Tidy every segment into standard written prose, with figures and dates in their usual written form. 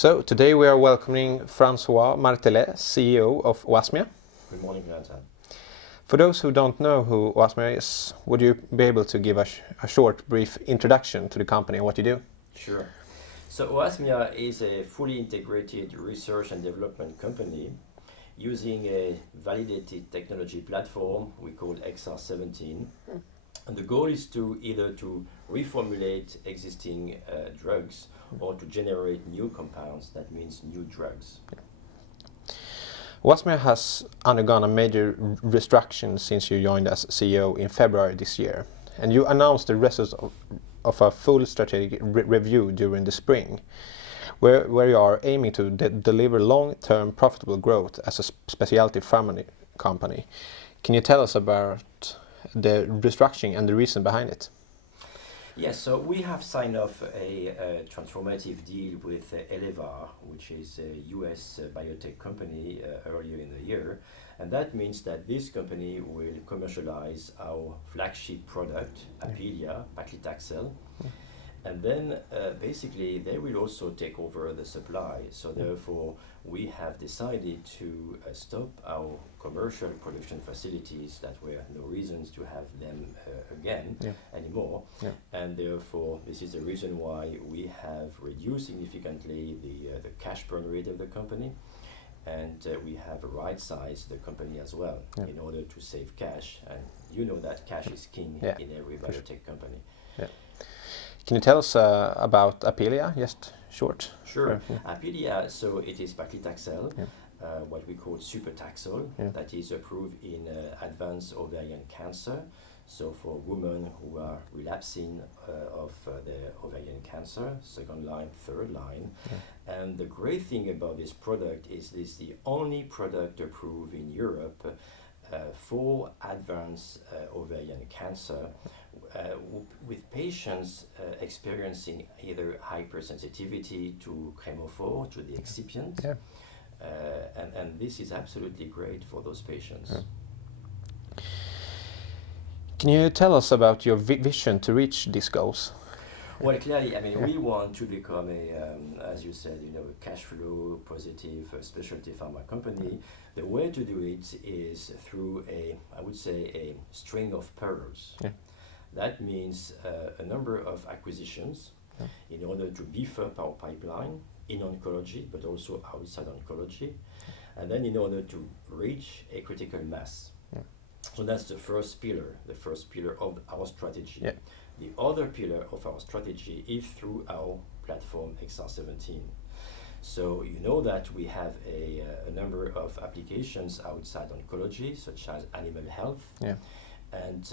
So today we are welcoming Francois Martelet, CEO of Oasmia. Good morning, Jonathan. For those who don't know who Oasmia is, would you be able to give a short, brief introduction to the company and what you do? Sure. So Oasmia is a fully integrated research and development company using a validated technology platform we call XR17. And the goal is to either to reformulate existing drugs or to generate new compounds, that means new drugs. Oasmia has undergone a major restructuring since you joined as CEO in February this year, and you announced the results of a full strategic review during the spring, where you are aiming to deliver long-term profitable growth as a specialty pharma company. Can you tell us about the restructuring and the reason behind it? Yes, so we have signed off a transformative deal with Elevar, which is a US biotech company earlier in the year. And that means that this company will commercialize our flagship product, Apealea, paclitaxel. And then basically they will also take over the supply. So therefore we have decided to stop our commercial production facilities that were no reasons to have them again anymore. And therefore this is the reason why we have reduced significantly the cash burn rate of the company. And we have right-sized the company as well in order to save cash. And you know that cash is king in every biotech company. Can you tell us about Apealea, just short? Sure. Apealea, so it is paclitaxel, what we call supertaxol, that is approved in advanced ovarian cancer. So for women who are relapsing of their ovarian cancer, second line, third line. And the great thing about this product is this is the only product approved in Europe for advanced ovarian cancer with patients experiencing either hypersensitivity to chemophore, to the excipient. And this is absolutely great for those patients. Can you tell us about your vision to reach these goals? Well, clearly, I mean, we want to become as you said, a cash flow positive specialty pharma company. The way to do it is through I would say, a string of pearls. That means a number of acquisitions in order to beef up our pipeline in oncology, but also outside oncology, and then in order to reach a critical mass. So that's the first pillar of our strategy. The other pillar of our strategy is through our platform XR17. So you know that we have a number of applications outside oncology, such as animal health. And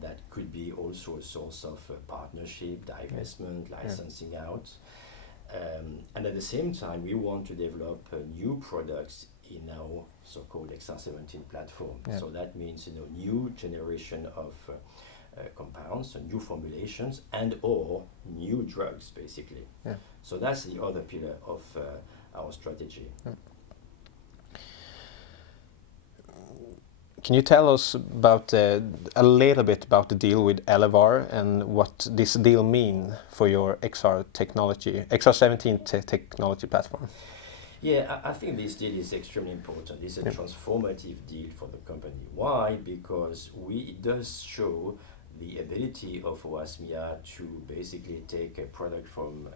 that could be also a source of partnership, divestment, licensing out. And at the same time, we want to develop new products in our so-called XR17 platform. So that means new generation of compounds, so new formulations, and or new drugs, basically. So that's the other pillar of our strategy. Can you tell us about a little bit about the deal with Elevar and what this deal mean for your XR17 technology platform? Yeah, I think this deal is extremely important. It's a transformative deal for the company. Why? Because it does show the ability of Oasmia to basically take a product from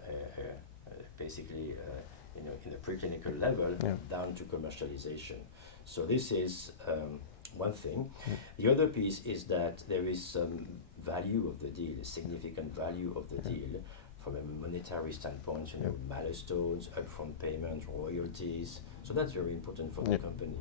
in the preclinical level down to commercialization. So this is one thing. The other piece is that there is some value of the deal, a significant value of the deal from a monetary standpoint, milestones, upfront payment, royalties. So that's very important for the company.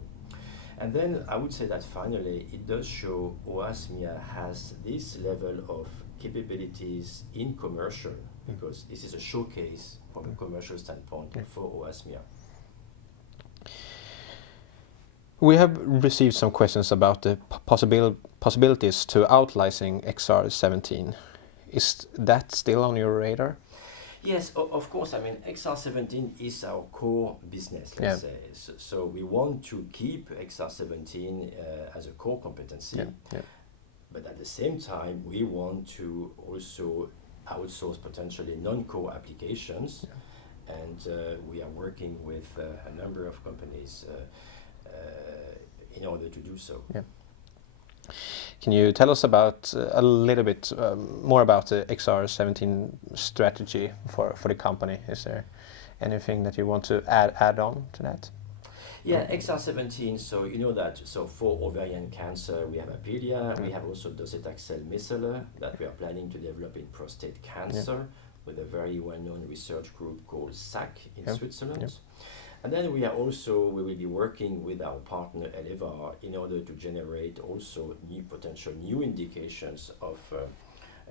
And then I would say that finally it does show Oasmia has this level of capabilities in commercial, because this is a showcase from a commercial standpoint for Oasmia. We have received some questions about the possibilities to out-licensing XR17. Is that still on your radar? Yes, of course. I mean, XR17 is our core business, let's say. So we want to keep XR17 as a core competency. But at the same time, we want to also outsource potentially non-core applications and we are working with a number of companies in order to do so. Yeah. Can you tell us about a little bit more about the XR17 strategy for the company? Is there anything that you want to add on to that? Yeah, XR17, so you know that, so for ovarian cancer we have Apelia, we have also docetaxel micellar that we are planning to develop in prostate cancer with a very well-known research group called SAC in Switzerland. And then we will be working with our partner Elevar in order to generate also potential new indications of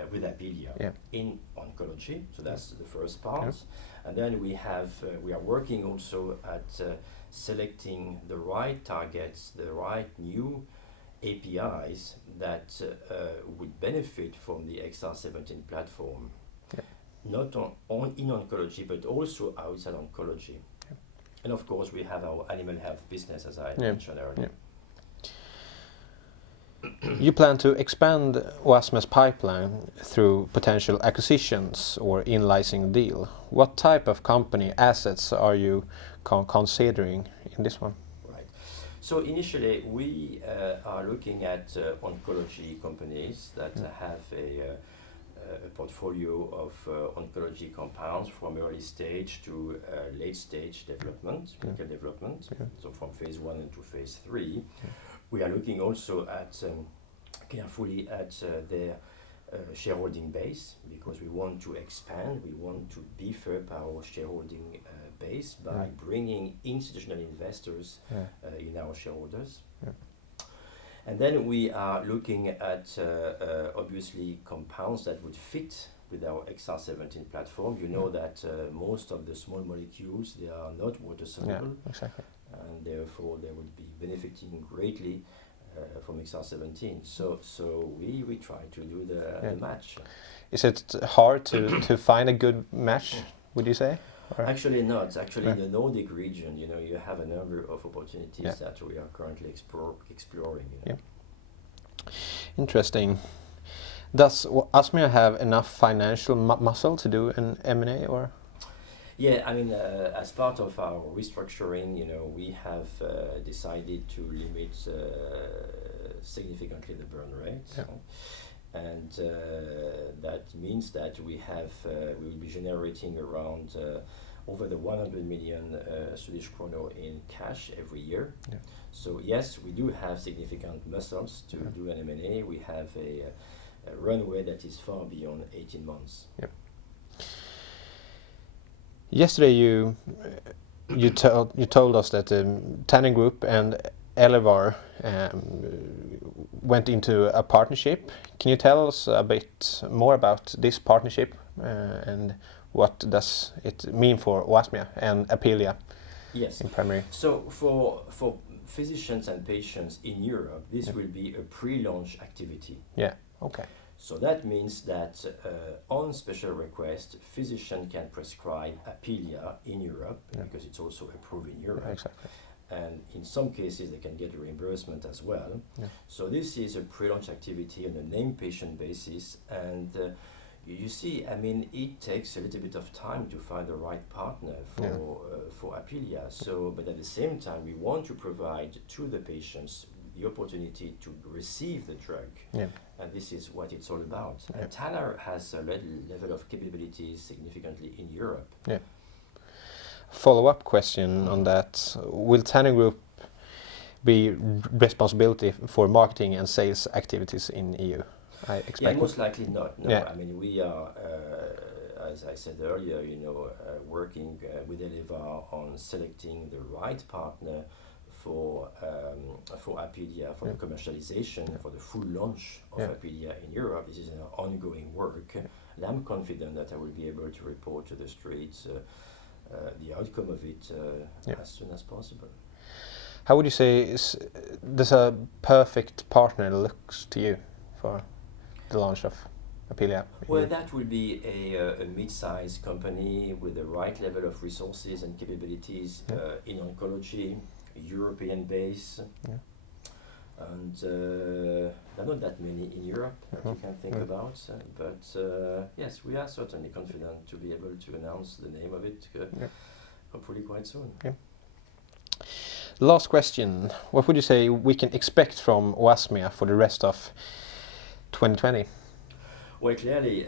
with Apelia in oncology. So that's the first part. And then we are working also at selecting the right targets, the right new APIs that would benefit from the XR17 platform, not in oncology, but also outside oncology. And of course, we have our animal health business, as I mentioned earlier. You plan to expand Oasmia's pipeline through potential acquisitions or in-licensing deal. What type of company assets are you considering in this one? Right. So initially, we are looking at oncology companies that have a portfolio of oncology compounds from early stage to late stage development, clinical development, so from phase 1 into phase 3. We are looking also at carefully at their shareholding base, because we want to expand, we want to beef up our shareholding base by bringing institutional investors in our shareholders. And then we are looking at obviously compounds that would fit with our XR17 platform. You know that most of the small molecules, they are not water soluble, and therefore they would be benefiting greatly from XR17. So we try to do the match. Is it hard to find a good match, would you say? Or? Actually not. Actually, in the Nordic region, you know, you have a number of opportunities that we are currently exploring. You know. Interesting. Does Oasmia have enough financial muscle to do an M&A, or? Yeah, I mean, as part of our restructuring, you know, we have decided to limit significantly the burn rate. And that means that we will be generating around over the 100 million Swedish kronor in cash every year. So yes, we do have significant muscles to do an M&A. We have a runway that is far beyond 18 months. Yesterday you told us that Tannin Group and Elevar went into a partnership. Can you tell us a bit more about this partnership and what does it mean for Oasmia and Apelia? Yes. In primary. So for physicians and patients in Europe, this will be a pre-launch activity. Yeah. Okay. So that means that on special request, physician can prescribe Apelia in Europe because it's also approved in Europe. Exactly. And in some cases, they can get reimbursement as well. So this is a pre-launch activity on a named patient basis. And you see, I mean, it takes a little bit of time to find the right partner for Apelia. So, but at the same time, we want to provide to the patients the opportunity to receive the drug. And this is what it's all about. And Tanner has a level of capabilities significantly in Europe. Follow-up question on that. Will Tannin Group be responsibility for marketing and sales activities in EU? I expect. Yeah, most likely not. No, I mean, we are, as I said earlier, you know, working with Elevar on selecting the right partner for Apelia, for the commercialization, for the full launch of Apelia in Europe. This is an ongoing work. And I'm confident that I will be able to report to the streets the outcome of it as soon as possible. How would you say does a perfect partner looks to you for the launch of Apelia? Well, that will be a mid-sized company with the right level of resources and capabilities in oncology, European base, and there are not that many in Europe. that you can think about. But yes, we are certainly confident to be able to announce the name of it hopefully quite soon. Yeah. Last question. What would you say we can expect from Oasmia for the rest of 2020? Well, clearly,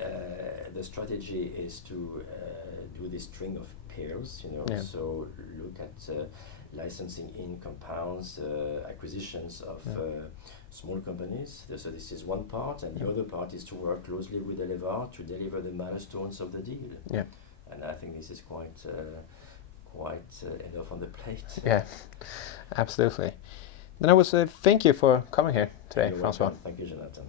the strategy is to do this string of pairs, so look at licensing in compounds, acquisitions of small companies. So this is one part, and the other part is to work closely with Elevar to deliver the milestones of the deal. Yeah. And I think this is quite enough on the plate. Yeah, absolutely. Then I would say thank you for coming here today, You're Francois. welcome. Thank you, Jonathan.